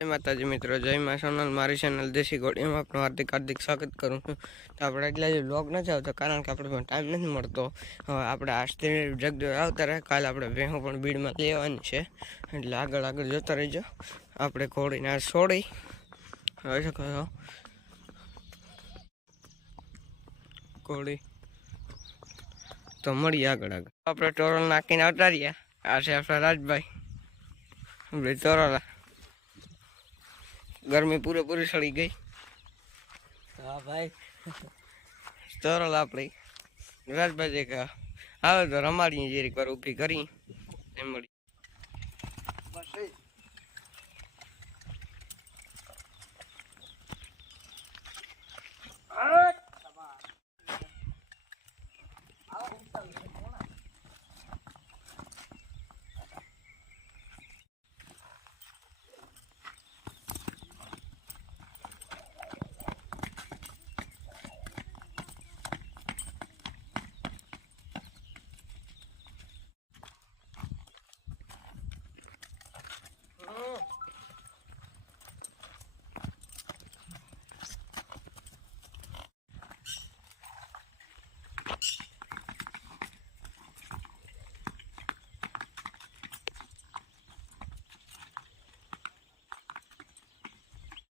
જય માતાજી મિત્રો, જય મા સોનલ. મારી ચેનલ દેશી ઘોડીમાં આપણું હાર્દિક હાર્દિક સ્વાગત કરું છું. તો આપણે એટલા જે બ્લોગ નથી આવતો, કારણ કે આપણે ટાઈમ નથી મળતો. હવે આપણે આજથી જગદો આવતા રહે. કાલે આપણે વેહો પણ બીડમાં લેવાની છે. એટલે આગળ આગળ જોતા રહીજો. આપણે ઘોડીને આ છોડી. હવે શકો છો ઘોડી. તો મળીએ આગળ આગળ. આપણે ટોરલ નાખીને રહ્યા. આ છે આપણા રાજભાઈ. આપણે ટોરલા ગરમી પૂરેપૂરી સળી ગઈ. હા ભાઈ. તરલ આપણે રાજભાઈ કે આવે તો રમાડીએ જે વાર ઊભી કરી એમ મળી